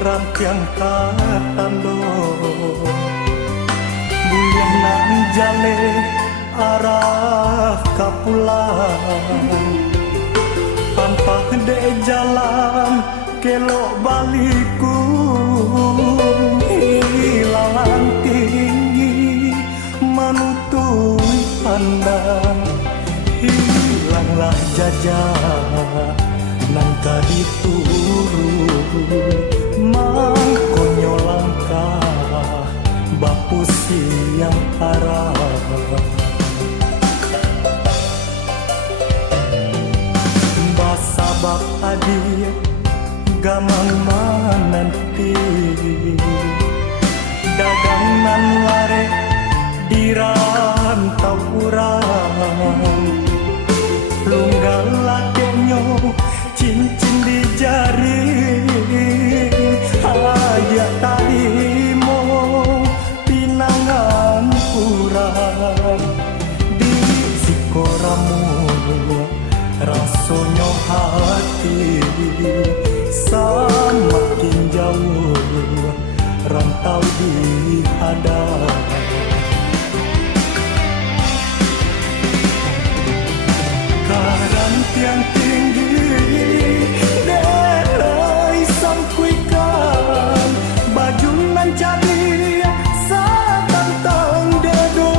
rampiang katando bulian nang jale arah kapulang tanpa de jalan kelok baliku hilang tinggi menutui pandang hilanglah jajah nang tadi turun mangkonyo langkah bapu siang arah basabab adik gamang mananti dagangan lare di rantau urang lunggal lakenyo cincin di jari hayat tarimo pinangan kurang di sikoramu rasonyo hati semakin jauh rantau di hadap karan tiang tinggi derai sangkuikan baju nan jadi satantang dedo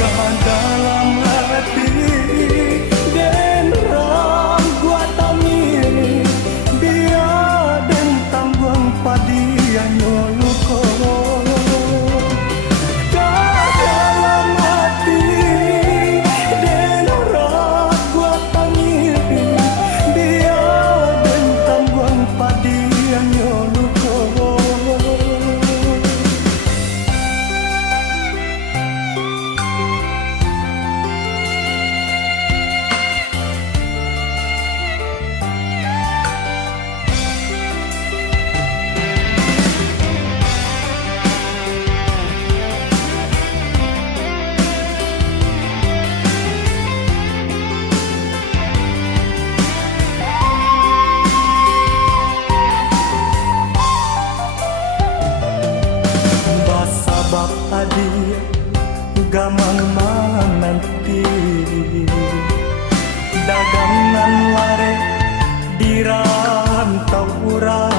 kan dalam hati den ram gua tami dia den tanggung padian nyoluko sebab adik gamang mananti dagangan lare di rantau urang